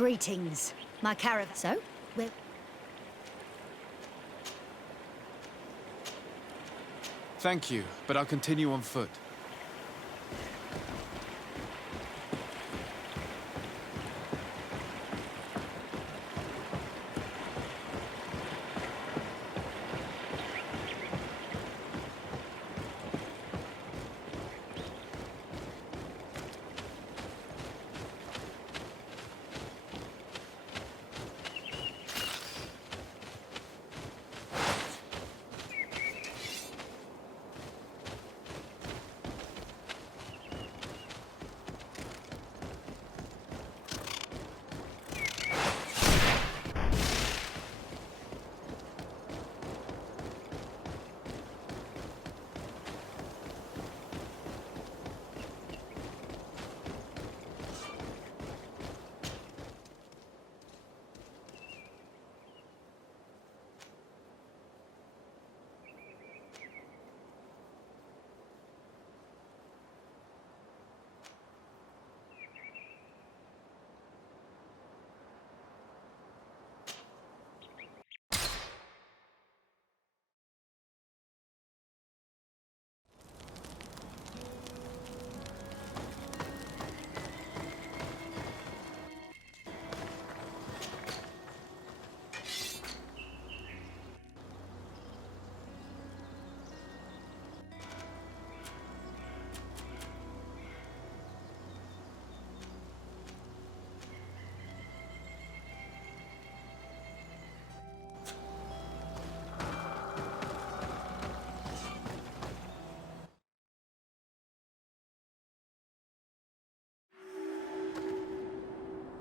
Greetings. My caravan. So, we're... Thank you, but I'll continue on foot.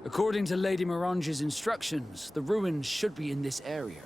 According to Lady Mirange's instructions, the ruins should be in this area.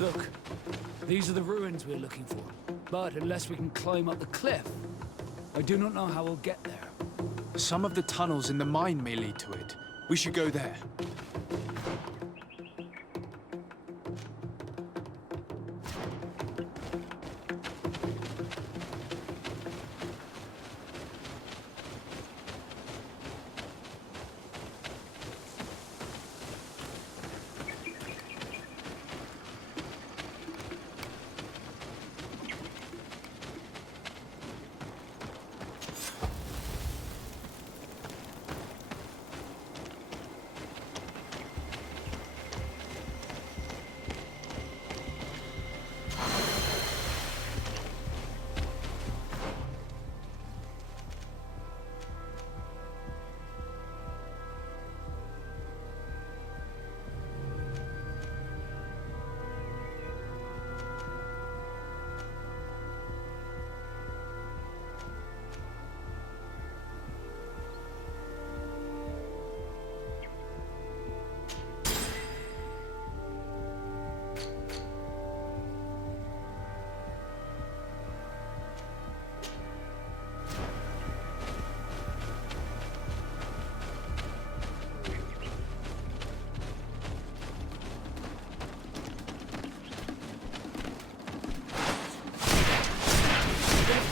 Look, these are the ruins we're looking for. But unless we can climb up the cliff, I do not know how we'll get there. Some of the tunnels in the mine may lead to it. We should go there.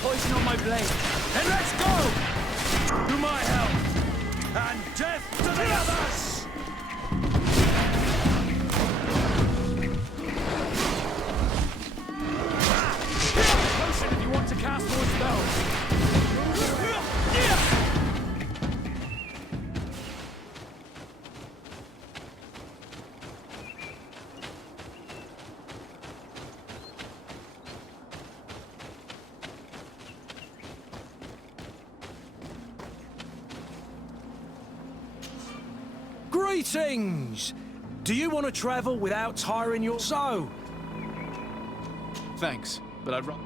Poison on my blade. And let's go! To my help! And death to the others! Potion if you want to cast more spells. Greetings! Do you want to travel without tiring your soul? Thanks, but I'd rather...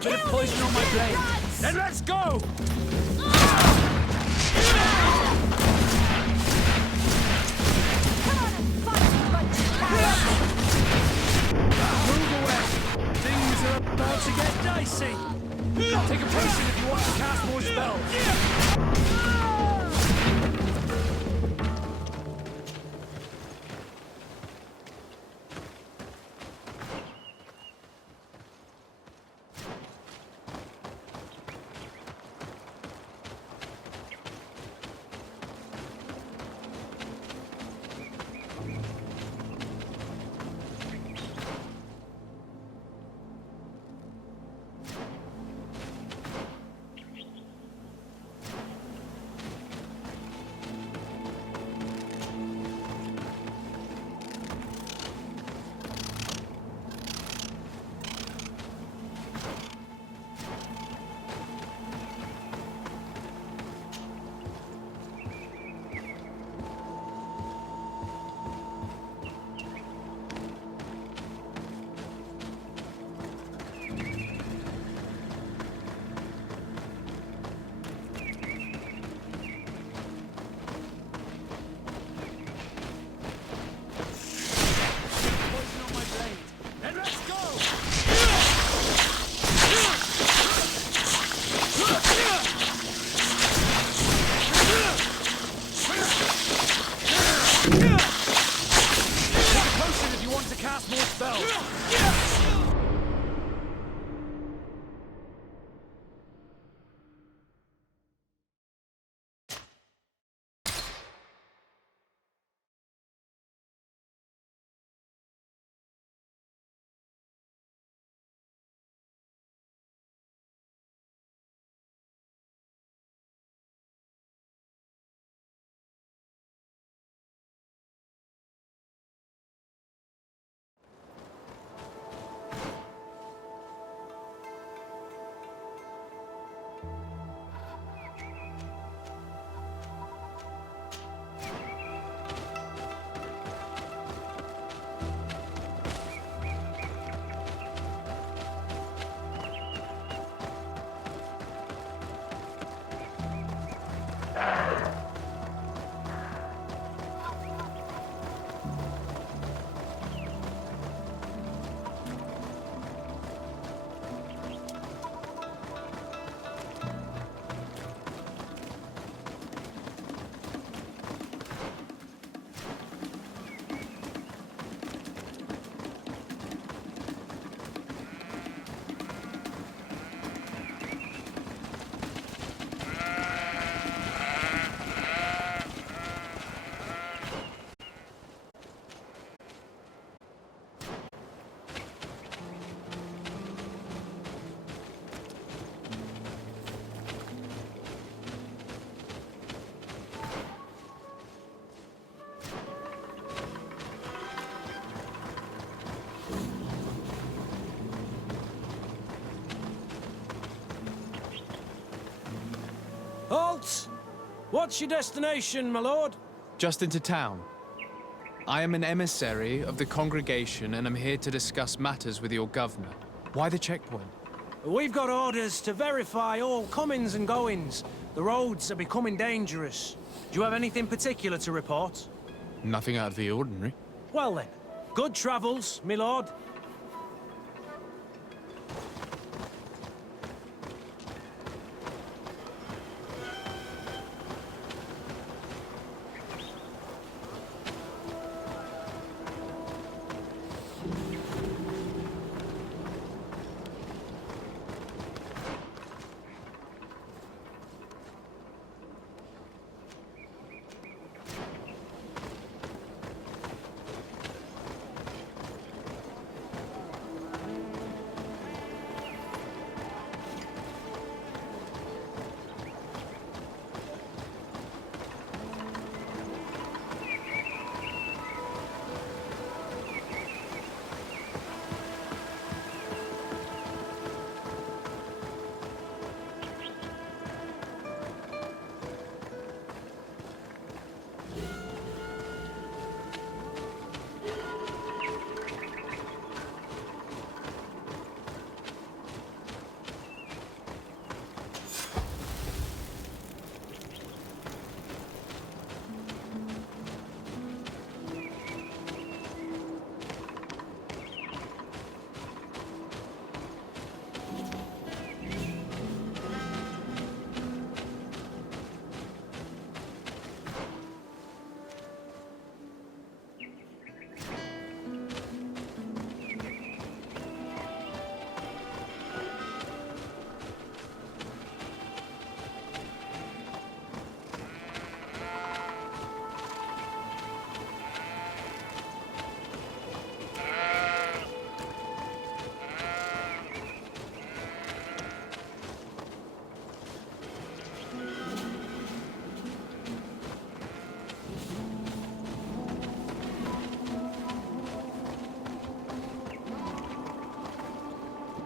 Bit of poison on my blade. Then let's go! mercy! Take a potion if you want to cast more spells. Halt! What's your destination, my lord? Just into town. I am an emissary of the congregation and am here to discuss matters with your governor. Why the checkpoint? We've got orders to verify all comings and goings. The roads are becoming dangerous. Do you have anything particular to report? Nothing out of the ordinary. Well then, good travels, my lord.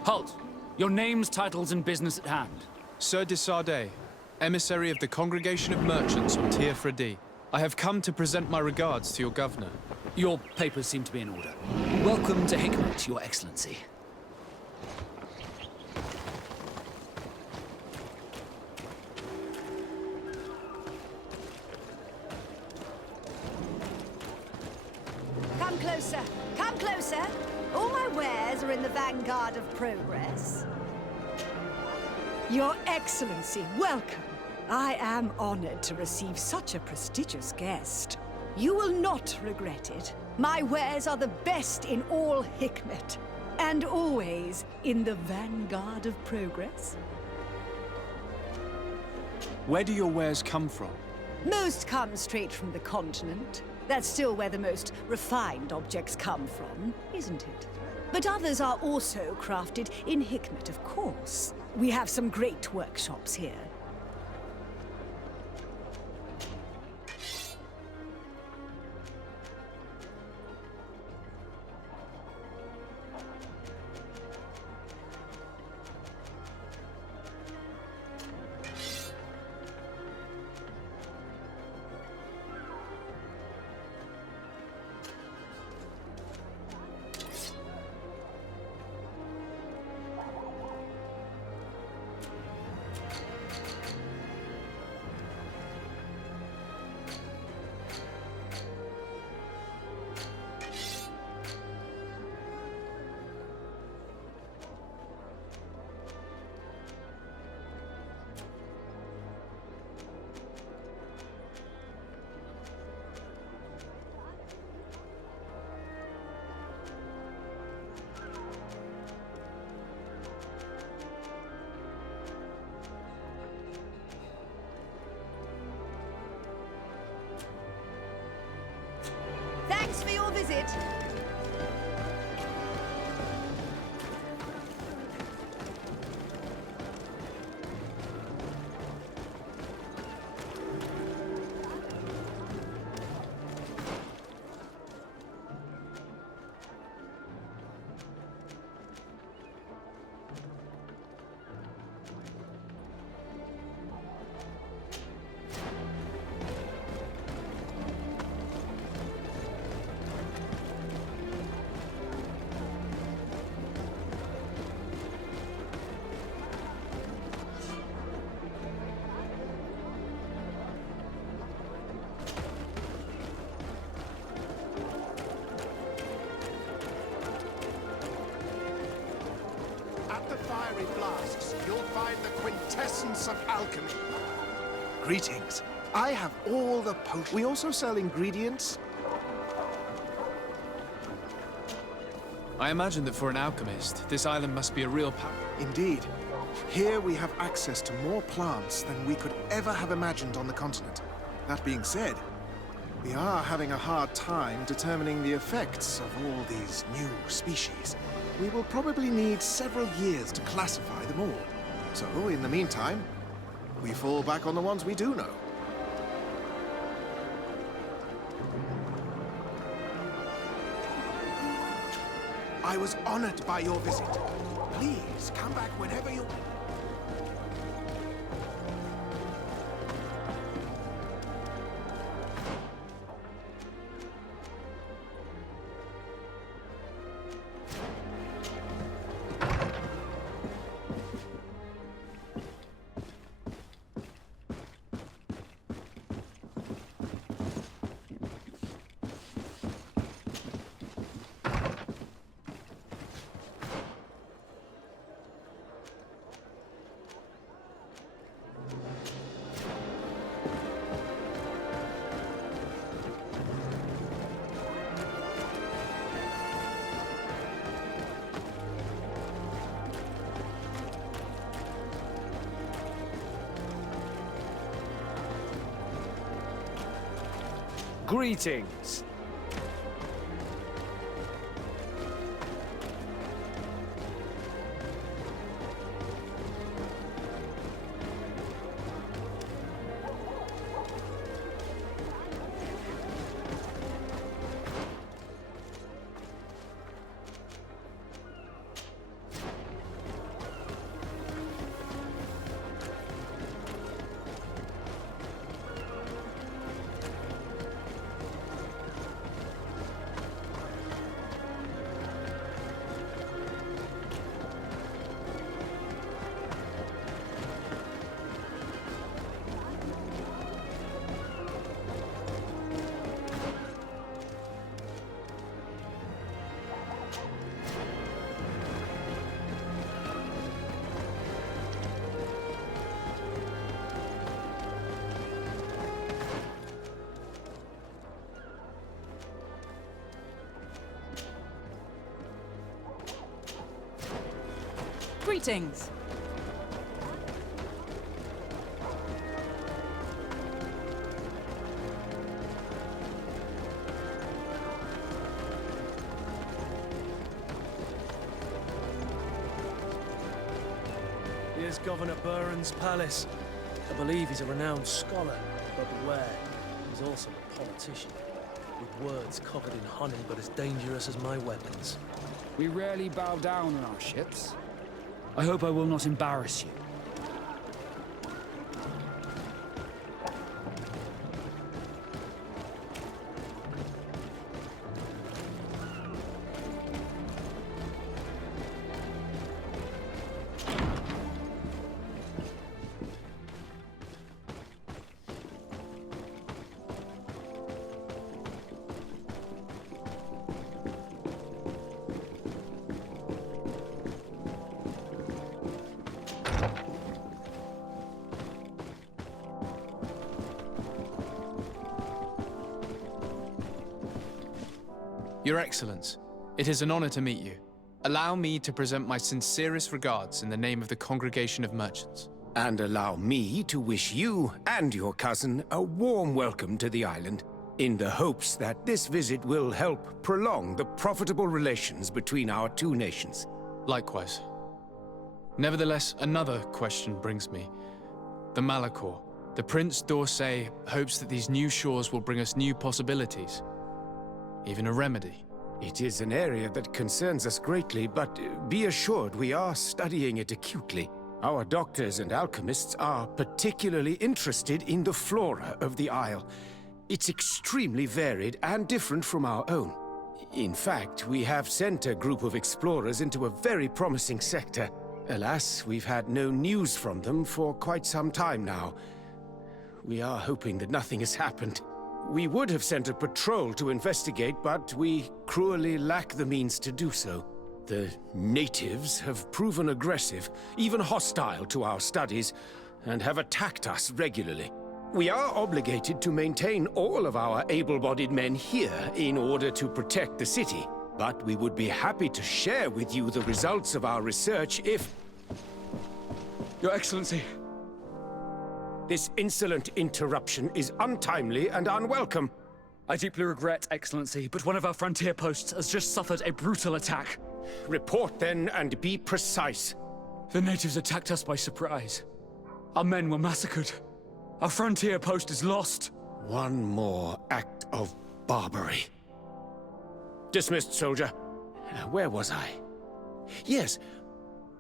Halt! Your names, titles, and business at hand. Sir de Sardet, emissary of the Congregation of Merchants on Tier Fredi. I have come to present my regards to your governor. Your papers seem to be in order. Welcome to Hikmet, Your Excellency. Come closer. Come closer. All my wares are in the vanguard of progress. Your Excellency, welcome. I am honored to receive such a prestigious guest. You will not regret it. My wares are the best in all Hikmet, and always in the vanguard of progress. Where do your wares come from? Most come straight from the continent. That's still where the most refined objects come from, isn't it? But others are also crafted in Hikmet, of course. We have some great workshops here. Thanks for your visit. At the fiery flasks, you'll find the quintessence of alchemy. Greetings. I have all the potions. We also sell ingredients. I imagine that for an alchemist, this island must be a real power. Indeed. Here we have access to more plants than we could ever have imagined on the continent. That being said, we are having a hard time determining the effects of all these new species. We will probably need several years to classify them all. So, in the meantime, we fall back on the ones we do know. I was honored by your visit. Please, come back whenever you... Greetings. Greetings. Here's Governor Buren's palace. I believe he's a renowned scholar, but beware, he's also a politician. With words covered in honey, but as dangerous as my weapons. We rarely bow down on our ships. I hope I will not embarrass you. Your Excellence, it is an honor to meet you. Allow me to present my sincerest regards in the name of the Congregation of Merchants. And allow me to wish you and your cousin a warm welcome to the island, in the hopes that this visit will help prolong the profitable relations between our two nations. Likewise. Nevertheless, another question brings me. The Malachor. The Prince d'Orsay hopes that these new shores will bring us new possibilities. Even a remedy. It is an area that concerns us greatly, but be assured we are studying it acutely. Our doctors and alchemists are particularly interested in the flora of the Isle. It's extremely varied and different from our own. In fact, we have sent a group of explorers into a very promising sector. Alas, we've had no news from them for quite some time now. We are hoping that nothing has happened. We would have sent a patrol to investigate, but we cruelly lack the means to do so. The natives have proven aggressive, even hostile to our studies, and have attacked us regularly. We are obligated to maintain all of our able-bodied men here in order to protect the city, but we would be happy to share with you the results of our research if... Your Excellency. This insolent interruption is untimely and unwelcome. I deeply regret, Excellency, but one of our frontier posts has just suffered a brutal attack. Report then, and be precise. The natives attacked us by surprise. Our men were massacred. Our frontier post is lost. One more act of barbarity. Dismissed, soldier. Where was I? Yes.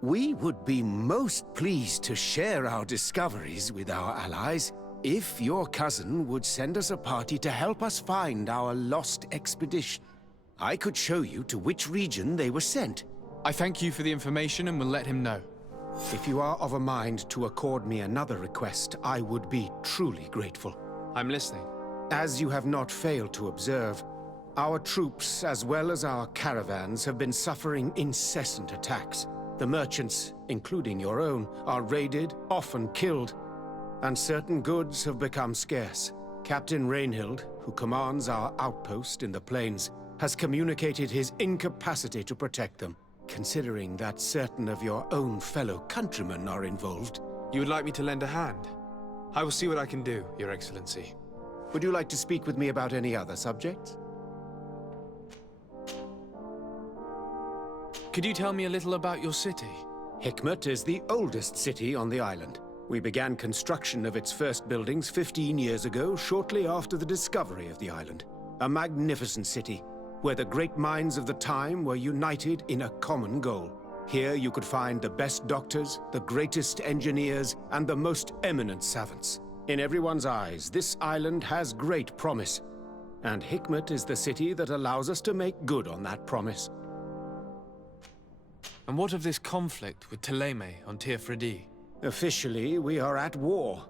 We would be most pleased to share our discoveries with our allies if your cousin would send us a party to help us find our lost expedition. I could show you to which region they were sent. I thank you for the information and will let him know. If you are of a mind to accord me another request, I would be truly grateful. I'm listening. As you have not failed to observe, our troops, as well as our caravans, have been suffering incessant attacks. The merchants, including your own, are raided, often killed, and certain goods have become scarce. Captain Rainhild, who commands our outpost in the plains, has communicated his incapacity to protect them, considering that certain of your own fellow countrymen are involved. You would like me to lend a hand? I will see what I can do, Your Excellency. Would you like to speak with me about any other subjects? Could you tell me a little about your city? Hikmet is the oldest city on the island. We began construction of its first buildings 15 years ago, shortly after the discovery of the island. A magnificent city, where the great minds of the time were united in a common goal. Here you could find the best doctors, the greatest engineers, and the most eminent savants. In everyone's eyes, this island has great promise, and Hikmet is the city that allows us to make good on that promise. And what of this conflict with Thélème on Tir Freddy? Officially, we are at war,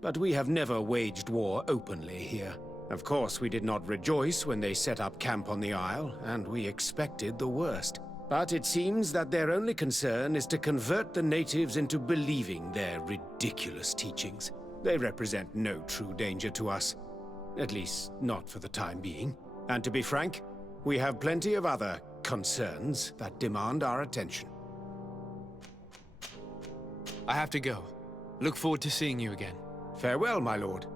but we have never waged war openly here. Of course, we did not rejoice when they set up camp on the Isle, and we expected the worst. But it seems that their only concern is to convert the natives into believing their ridiculous teachings. They represent no true danger to us. At least, not for the time being. And to be frank, we have plenty of other concerns that demand our attention. I have to go. Look forward to seeing you again. Farewell, my lord.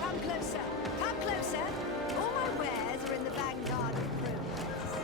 Come closer. Come closer. All my wares are in the vanguard of progress.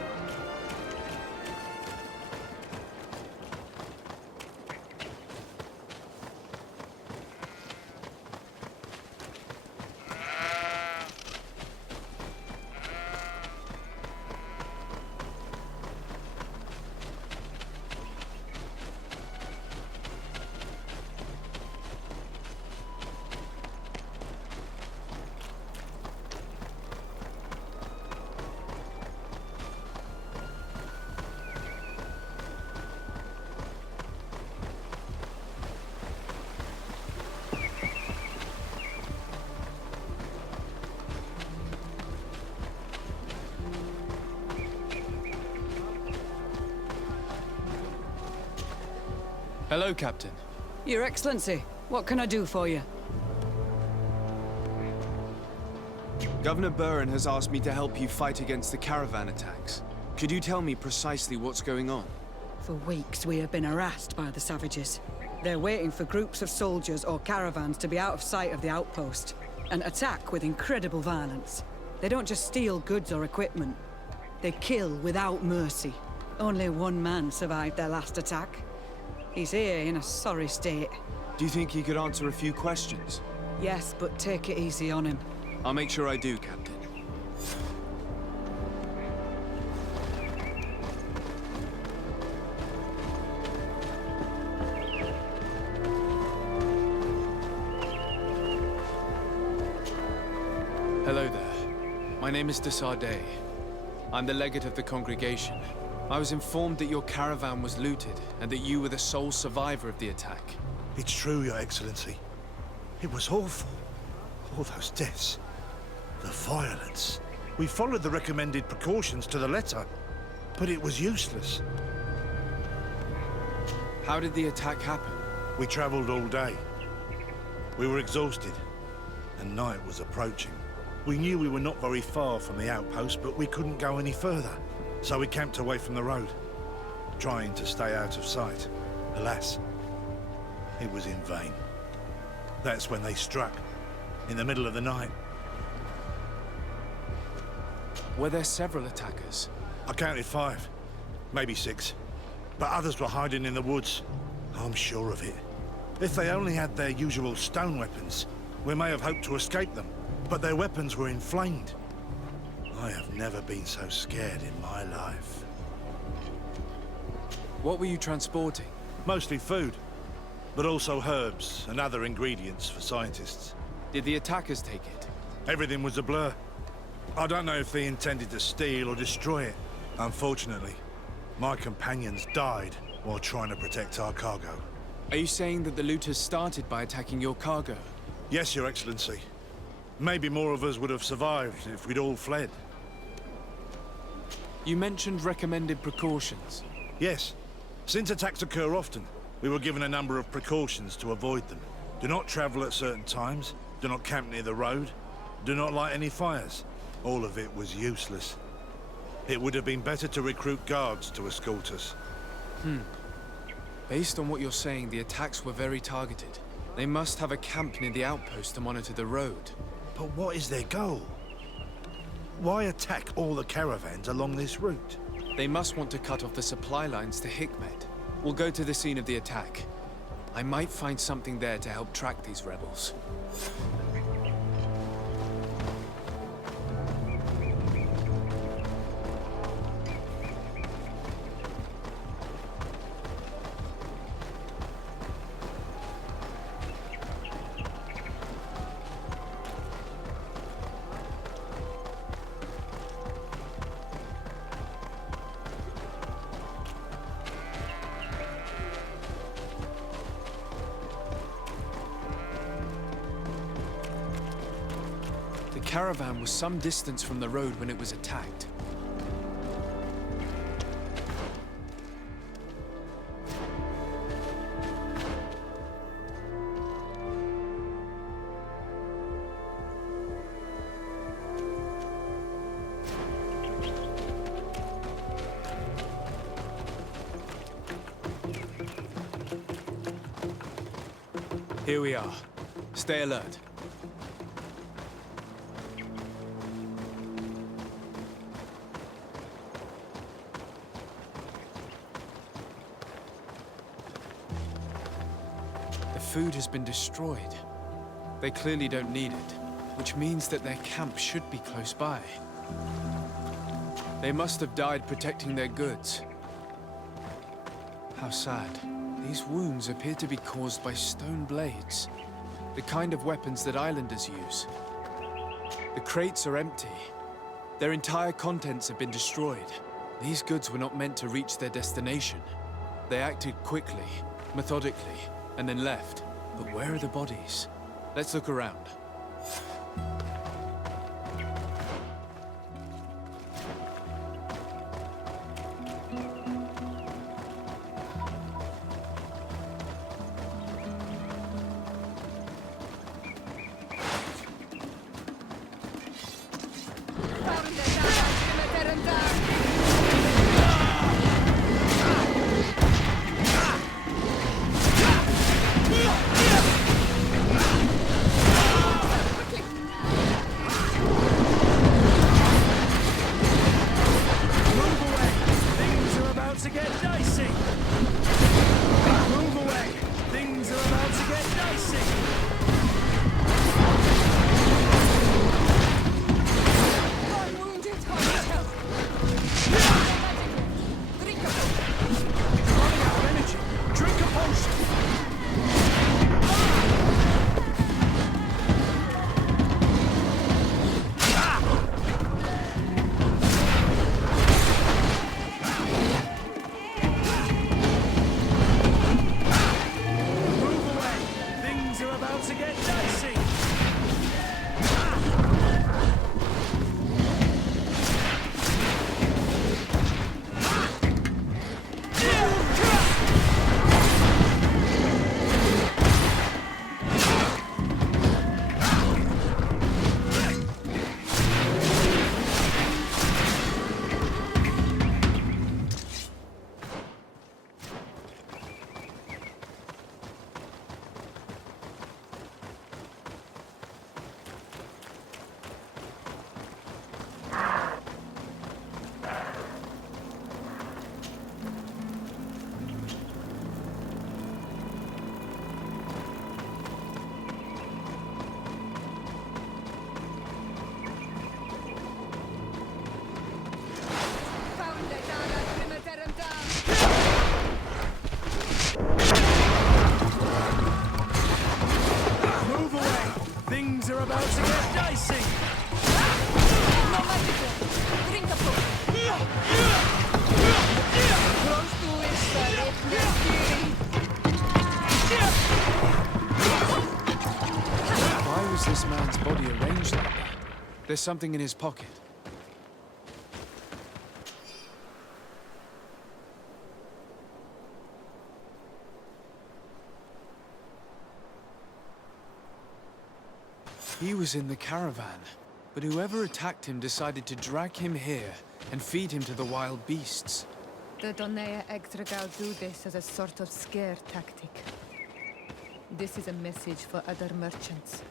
Hello, Captain. Your Excellency, what can I do for you? Governor Buren has asked me to help you fight against the caravan attacks. Could you tell me precisely what's going on? For weeks, we have been harassed by the savages. They're waiting for groups of soldiers or caravans to be out of sight of the outpost and attack with incredible violence. They don't just steal goods or equipment. They kill without mercy. Only one man survived their last attack. He's here in a sorry state. Do you think he could answer a few questions? Yes, but take it easy on him. I'll make sure I do, Captain. Hello there. My name is de Sardet. I'm the legate of the congregation. I was informed that your caravan was looted, and that you were the sole survivor of the attack. It's true, Your Excellency. It was awful. All those deaths. The violence. We followed the recommended precautions to the letter, but it was useless. How did the attack happen? We traveled all day. We were exhausted, and night was approaching. We knew we were not very far from the outpost, but we couldn't go any further. So we camped away from the road, trying to stay out of sight. Alas, it was in vain. That's when they struck, in the middle of the night. Were there several attackers? I counted 5, maybe 6. But others were hiding in the woods. I'm sure of it. If they only had their usual stone weapons, we may have hoped to escape them. But their weapons were inflamed. I have never been so scared in my life. What were you transporting? Mostly food, but also herbs and other ingredients for scientists. Did the attackers take it? Everything was a blur. I don't know if they intended to steal or destroy it. Unfortunately, my companions died while trying to protect our cargo. Are you saying that the looters started by attacking your cargo? Yes, Your Excellency. Maybe more of us would have survived if we'd all fled. You mentioned recommended precautions. Yes. Since attacks occur often, we were given a number of precautions to avoid them. Do not travel at certain times, do not camp near the road, do not light any fires. All of it was useless. It would have been better to recruit guards to escort us. Based on what you're saying, the attacks were very targeted. They must have a camp near the outpost to monitor the road. But what is their goal? Why attack all the caravans along this route? They must want to cut off the supply lines to Hikmet. We'll go to the scene of the attack. I might find something there to help track these rebels. The caravan was some distance from the road when it was attacked. Here we are. Stay alert. The food has been destroyed. They clearly don't need it, which means that their camp should be close by. They must have died protecting their goods. How sad. These wounds appear to be caused by stone blades, the kind of weapons that islanders use. The crates are empty. Their entire contents have been destroyed. These goods were not meant to reach their destination. They acted quickly, methodically, and then left. But where are the bodies? Let's look around. body arranged like that. There's something in his pocket. He was in the caravan, but whoever attacked him decided to drag him here and feed him to the wild beasts. The Donea Extragal do this as a sort of scare tactic. This is a message for other merchants.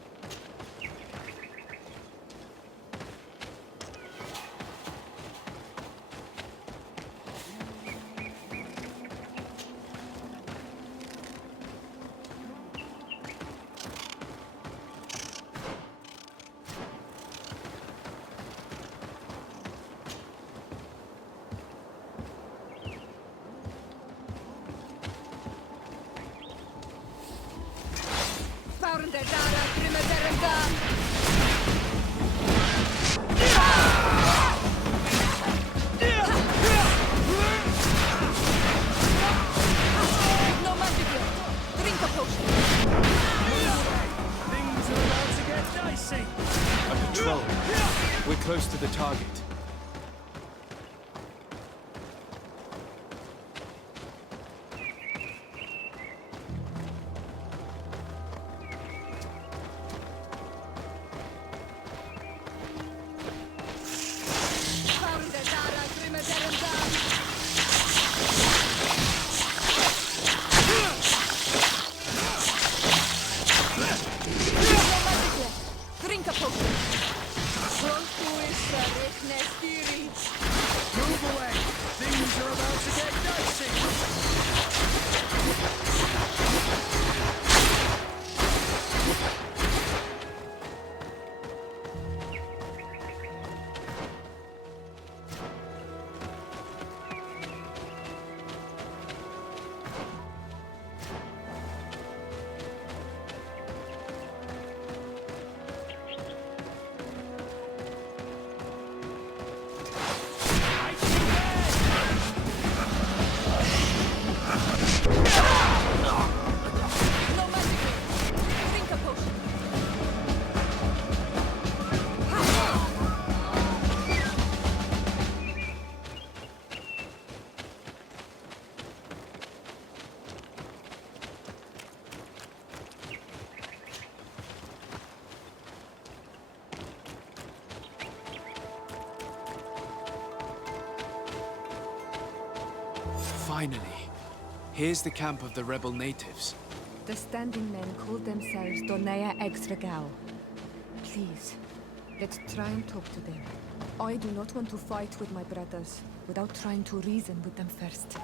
We're close to the target. Finally. Here's the camp of the rebel natives. The standing men call themselves Donea Extragal. Please, let's try and talk to them. I do not want to fight with my brothers without trying to reason with them first.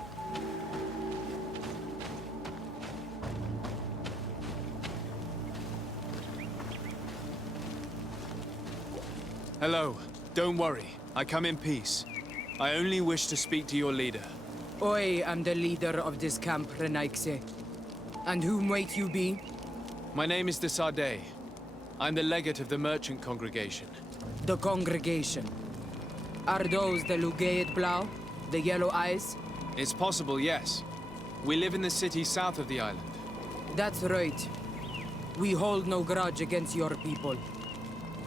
Hello. Don't worry. I come in peace. I only wish to speak to your leader. I am the leader of this camp, Renaikse. And whom might you be? My name is de Sardet. I'm the legate of the merchant congregation. The congregation. Are those the Lugaid Blau? The yellow eyes? It's possible, yes. We live in the city south of the island. That's right. We hold no grudge against your people.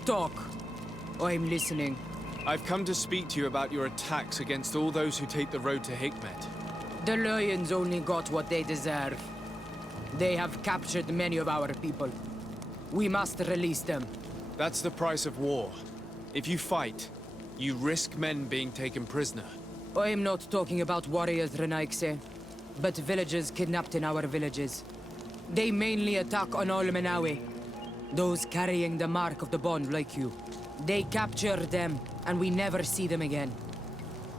Talk. I'm listening. I've come to speak to you about your attacks against all those who take the road to Hikmet. The Lions only got what they deserve. They have captured many of our people. We must release them. That's the price of war. If you fight, you risk men being taken prisoner. I'm not talking about warriors, Renaikse, but villagers kidnapped in our villages. They mainly attack on Olmenawe, those carrying the mark of the bond like you. They capture them, and we never see them again.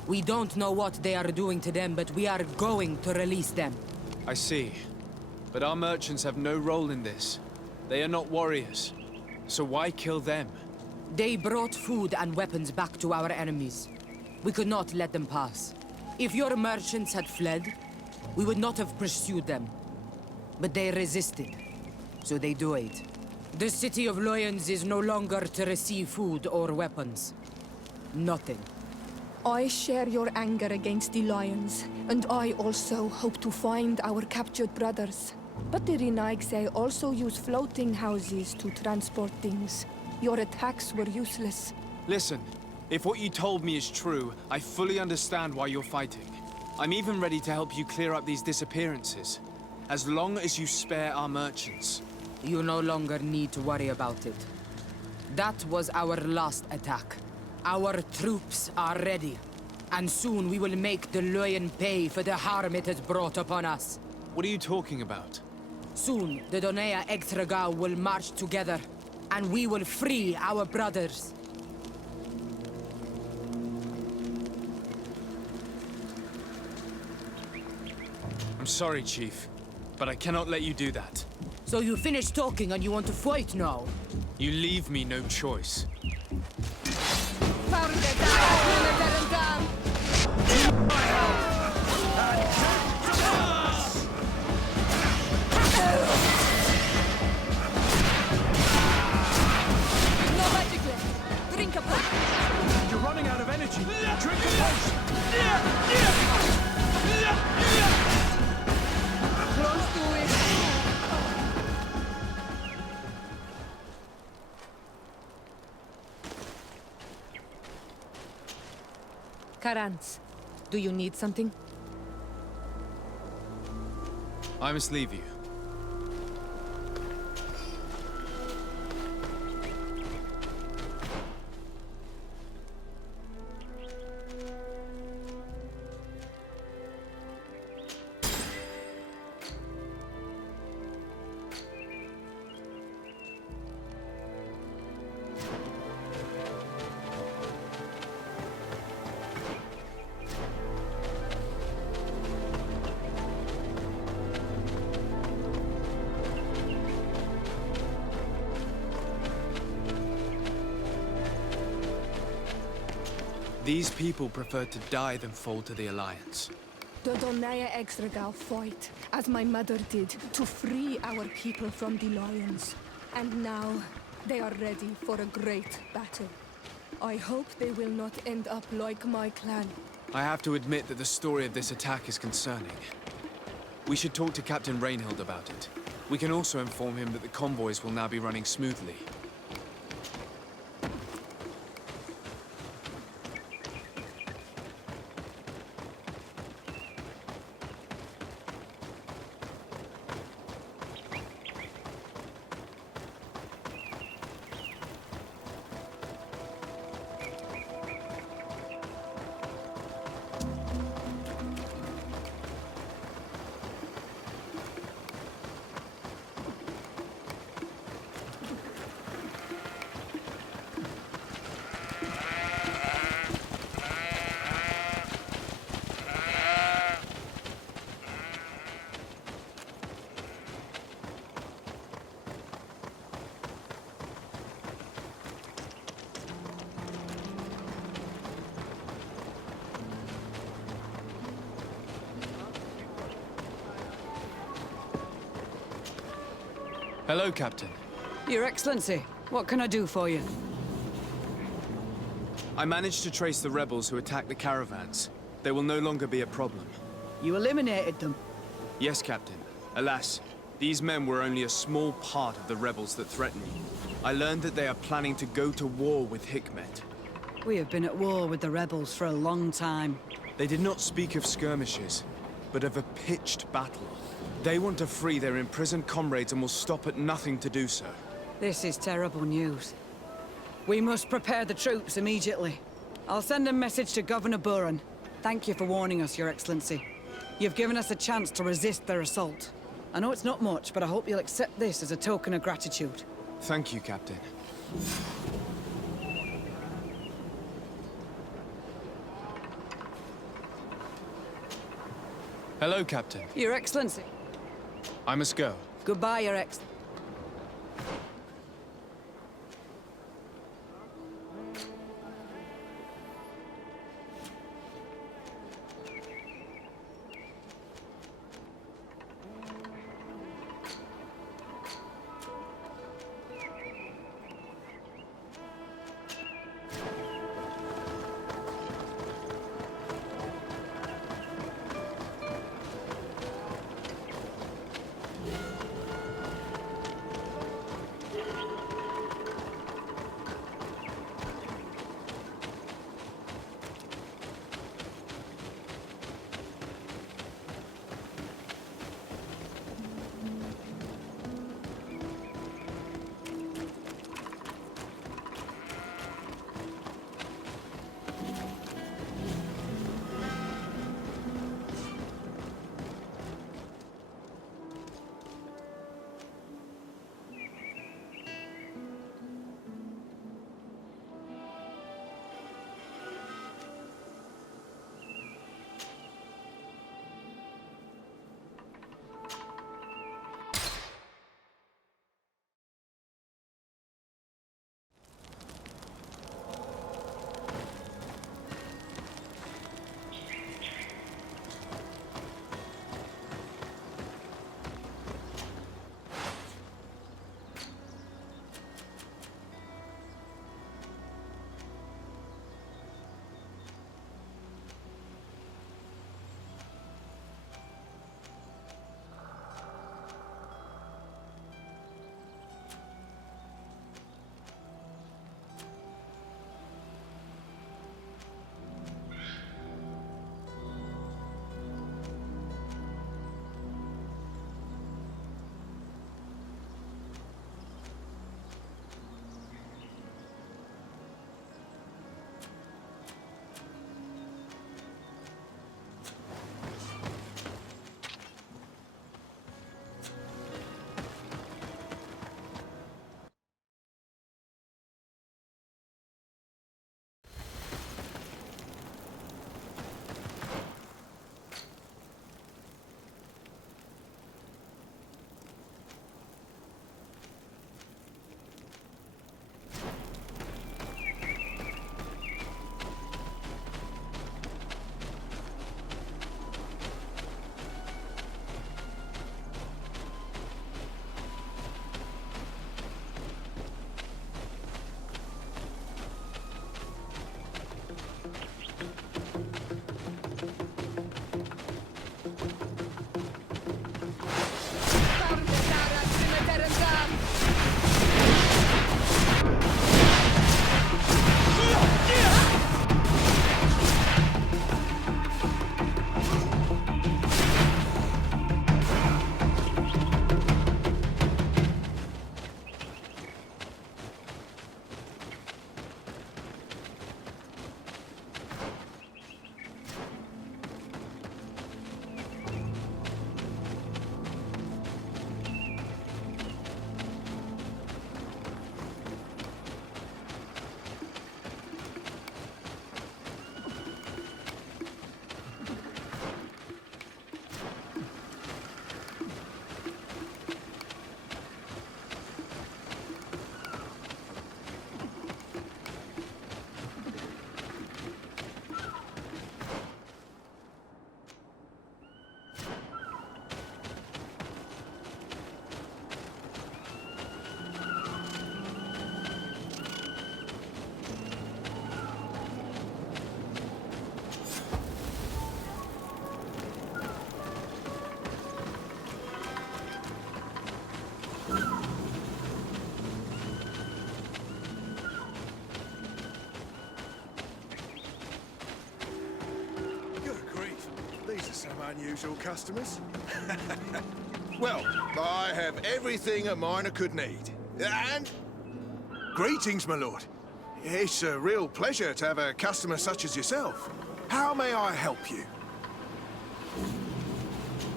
We don't know what they are doing to them, but we are going to release them. I see. But our merchants have no role in this. They are not warriors. So why kill them? They brought food and weapons back to our enemies. We could not let them pass. If your merchants had fled, we would not have pursued them. But they resisted, so they died. The city of Lions is no longer to receive food or weapons. Nothing. I share your anger against the Lions, and I also hope to find our captured brothers. But the Renaigse also use floating houses to transport things. Your attacks were useless. Listen, if what you told me is true, I fully understand why you're fighting. I'm even ready to help you clear up these disappearances, as long as you spare our merchants. You no longer need to worry about it. That was our last attack. Our troops are ready, and soon we will make the Loyen pay for the harm it has brought upon us. What are you talking about? Soon, the Donea Extragao will march together, and we will free our brothers. I'm sorry, Chief, but I cannot let you do that. So you finished talking and you want to fight now? You leave me no choice. No magic left. Drink a potion. You're running out of energy. Drink a potion. Close to it. Karans, do you need something? I must leave you. These people prefer to die than fall to the Alliance. The Donaya Extragao fight, as my mother did, to free our people from the lions. And now, they are ready for a great battle. I hope they will not end up like my clan. I have to admit that the story of this attack is concerning. We should talk to Captain Rainhild about it. We can also inform him that the convoys will now be running smoothly. Hello, Captain. Your Excellency, what can I do for you? I managed to trace the rebels who attacked the caravans. They will no longer be a problem. You eliminated them. Yes, Captain. Alas, these men were only a small part of the rebels that threaten you. I learned that they are planning to go to war with Hikmet. We have been at war with the rebels for a long time. They did not speak of skirmishes, but of a pitched battle. They want to free their imprisoned comrades and will stop at nothing to do so. This is terrible news. We must prepare the troops immediately. I'll send a message to Governor Buran. Thank you for warning us, Your Excellency. You've given us a chance to resist their assault. I know it's not much, but I hope you'll accept this as a token of gratitude. Thank you, Captain. Hello, Captain. Your Excellency. I must go. Goodbye, Your Excellency. some unusual customers. Well, I have everything a miner could need. And... greetings, my lord. It's a real pleasure to have a customer such as yourself. How may I help you?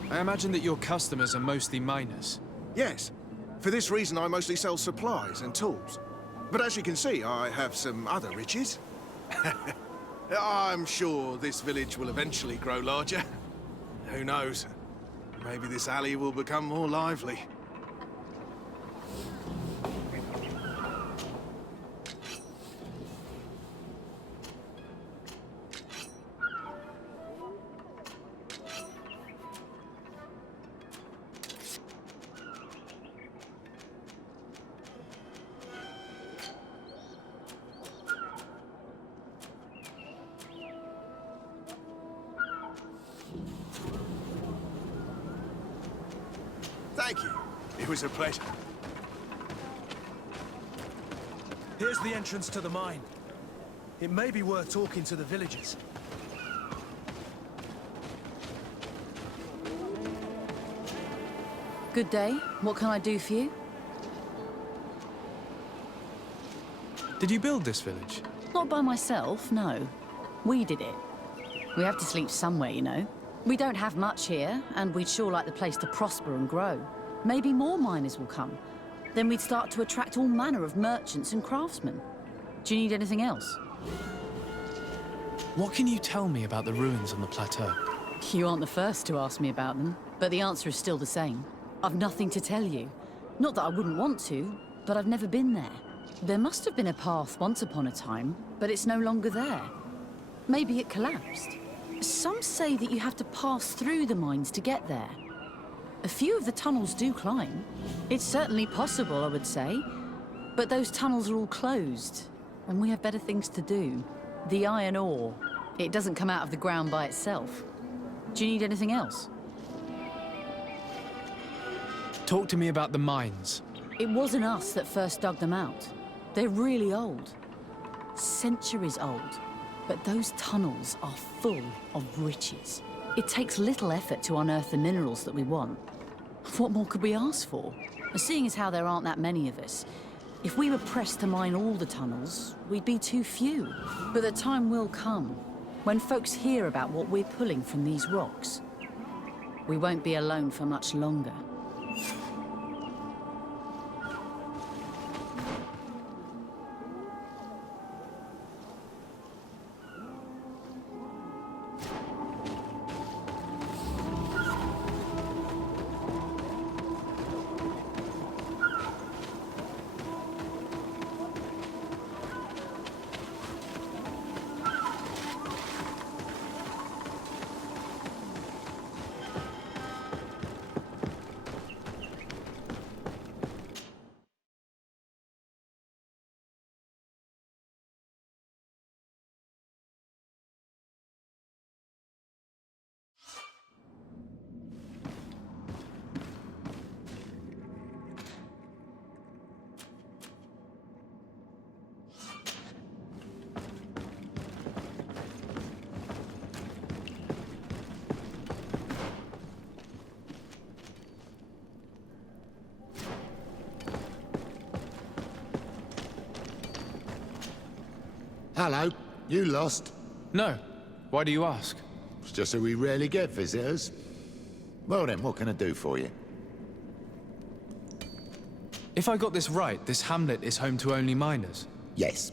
I imagine that your customers are mostly miners. Yes. For this reason, I mostly sell supplies and tools. But as you can see, I have some other riches. I'm sure this village will eventually grow larger. Who knows? Maybe this alley will become more lively. Thank you. It was a pleasure. Here's the entrance to the mine. It may be worth talking to the villagers. Good day. What can I do for you? Did you build this village? Not by myself, no. We did it. We have to sleep somewhere, you know. We don't have much here, and we'd sure like the place to prosper and grow. Maybe more miners will come. Then we'd start to attract all manner of merchants and craftsmen. Do you need anything else? What can you tell me about the ruins on the plateau? You aren't the first to ask me about them, but the answer is still the same. I've nothing to tell you. Not that I wouldn't want to, but I've never been there. There must have been a path once upon a time, but it's no longer there. Maybe it collapsed. Some say that you have to pass through the mines to get there. A few of the tunnels do climb. It's certainly possible, I would say. But those tunnels are all closed, and we have better things to do. The iron ore, it doesn't come out of the ground by itself. Do you need anything else? Talk to me about the mines. It wasn't us that first dug them out. They're really old. Centuries old. But those tunnels are full of riches. It takes little effort to unearth the minerals that we want. What more could we ask for? Seeing as how there aren't that many of us, if we were pressed to mine all the tunnels, we'd be too few. But the time will come when folks hear about what we're pulling from these rocks. We won't be alone for much longer. Hello, you lost? No. Why do you ask? It's just that we rarely get visitors. Well then, what can I do for you? If I got this right, this hamlet is home to only miners. Yes.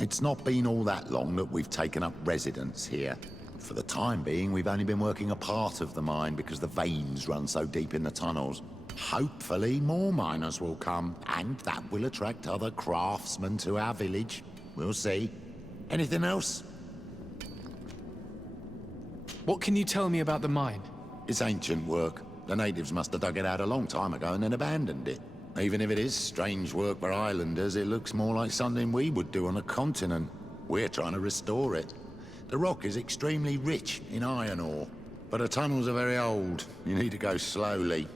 It's not been all that long that we've taken up residence here. For the time being, we've only been working a part of the mine because the veins run so deep in the tunnels. Hopefully, more miners will come, and that will attract other craftsmen to our village. We'll see. Anything else? What can you tell me about the mine? It's ancient work. The natives must have dug it out a long time ago and then abandoned it. Even if it is strange work for islanders, it looks more like something we would do on a continent. We're trying to restore it. The rock is extremely rich in iron ore, but the tunnels are very old. You need to go slowly.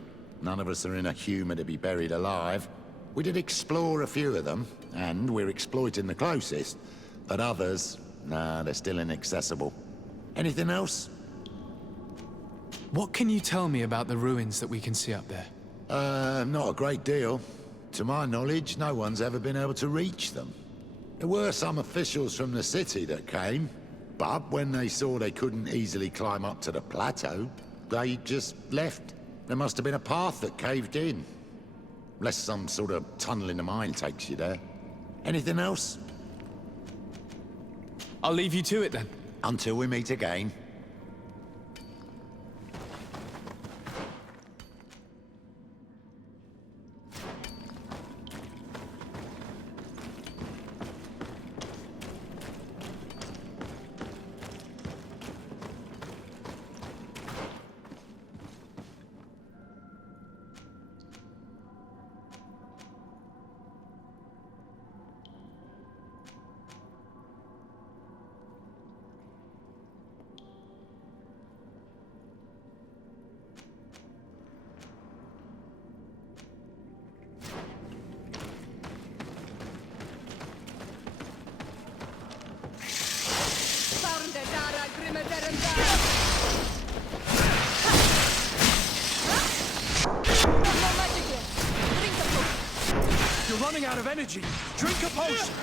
None of us are in a humour to be buried alive. We did explore a few of them, and we're exploiting the closest. But others, nah, they're still inaccessible. Anything else? What can you tell me about the ruins that we can see up there? Not a great deal. To my knowledge, no one's ever been able to reach them. There were some officials from the city that came, but when they saw they couldn't easily climb up to the plateau, they just left. There must have been a path that caved in. Unless some sort of tunnel in the mine takes you there. Anything else? I'll leave you to it then. Until we meet again. You're running out of energy. Drink a potion.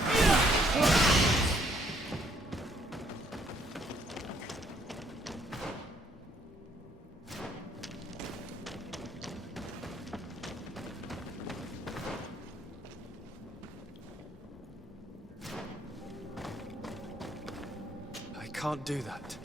I can't do that.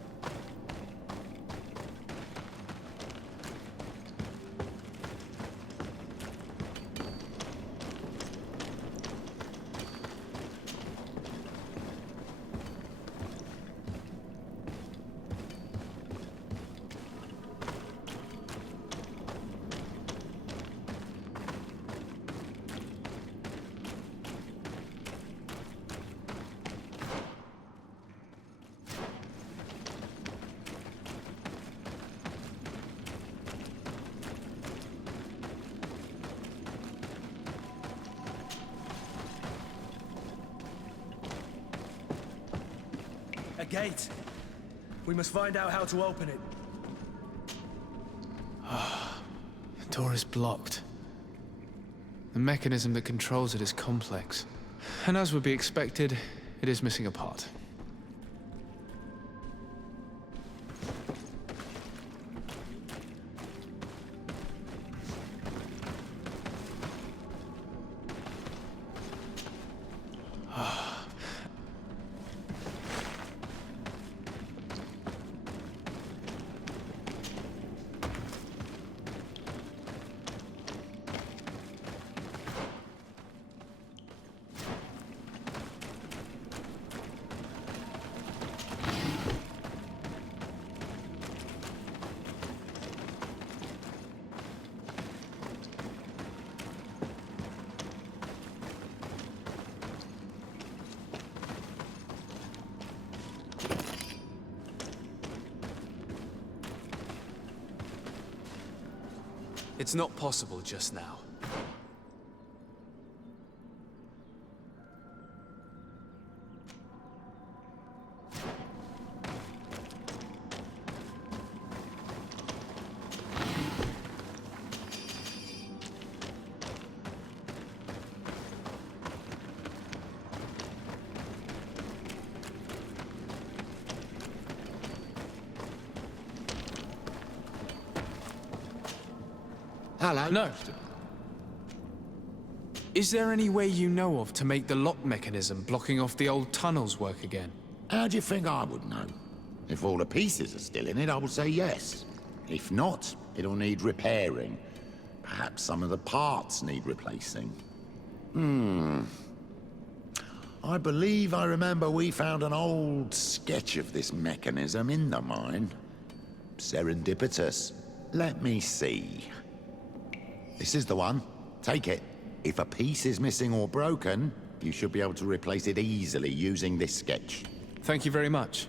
A gate. We must find out how to open it. The door is blocked. The mechanism that controls it is complex. And as would be expected, it is missing a part. It's not possible just now. Hello? No. Is there any way you know of to make the lock mechanism blocking off the old tunnels work again? How do you think I would know? If all the pieces are still in it, I would say yes. If not, it'll need repairing. Perhaps some of the parts need replacing. I believe I remember we found an old sketch of this mechanism in the mine. Serendipitous. Let me see. This is the one. Take it. If a piece is missing or broken, you should be able to replace it easily using this sketch. Thank you very much.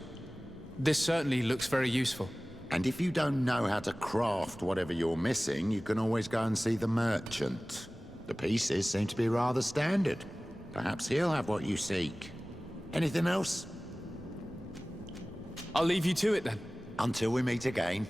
This certainly looks very useful. And if you don't know how to craft whatever you're missing, you can always go and see the merchant. The pieces seem to be rather standard. Perhaps he'll have what you seek. Anything else? I'll leave you to it then. Until we meet again.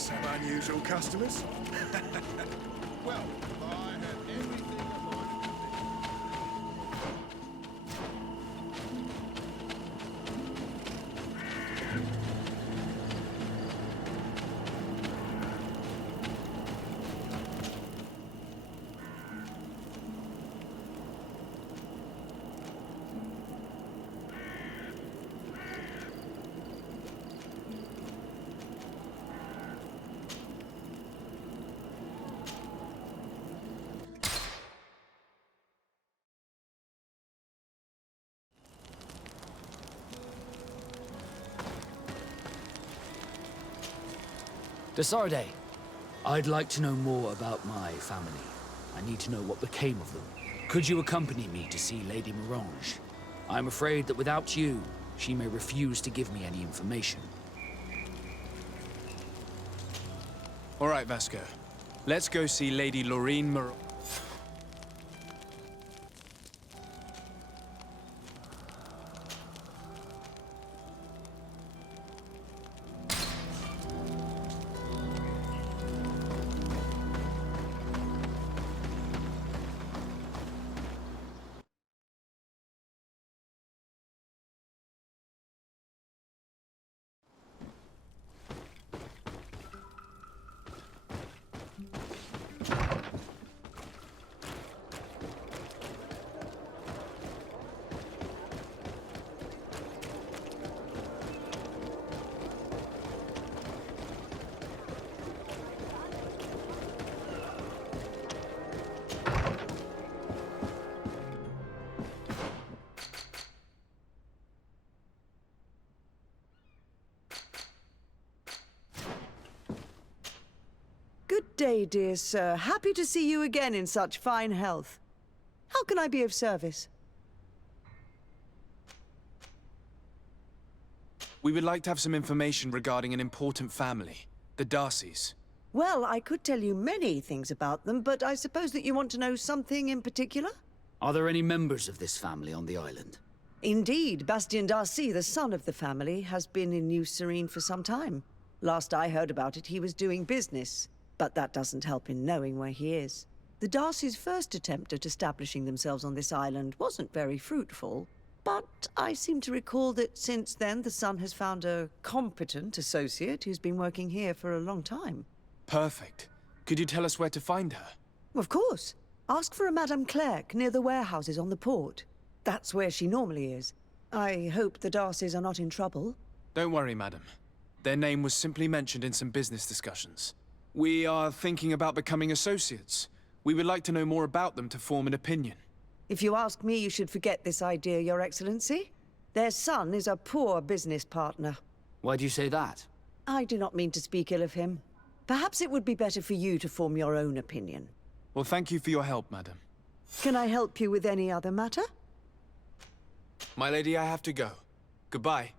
Some unusual customers. Well, I have everything that mine could be. Desarde, I'd like to know more about my family. I need to know what became of them. Could you accompany me to see Lady Mirange? I'm afraid that without you, she may refuse to give me any information. All right, Vasco. Let's go see Lady Loreen Mirange. Good day, dear sir. Happy to see you again in such fine health. How can I be of service? We would like to have some information regarding an important family, the Darcys. Well, I could tell you many things about them, but I suppose that you want to know something in particular? Are there any members of this family on the island? Indeed, Bastien Darcy, the son of the family, has been in New Serene for some time. Last I heard about it, he was doing business. But that doesn't help in knowing where he is. The Darcys' first attempt at establishing themselves on this island wasn't very fruitful. But I seem to recall that since then the son has found a competent associate who's been working here for a long time. Perfect. Could you tell us where to find her? Of course. Ask for a Madame Clerc near the warehouses on the port. That's where she normally is. I hope the Darcys are not in trouble. Don't worry, madam. Their name was simply mentioned in some business discussions. We are thinking about becoming associates. We would like to know more about them to form an opinion. If you ask me, you should forget this idea, Your Excellency. Their son is a poor business partner. Why do you say that? I do not mean to speak ill of him. Perhaps it would be better for you to form your own opinion. Well, thank you for your help, madam. Can I help you with any other matter? My lady, I have to go. Goodbye.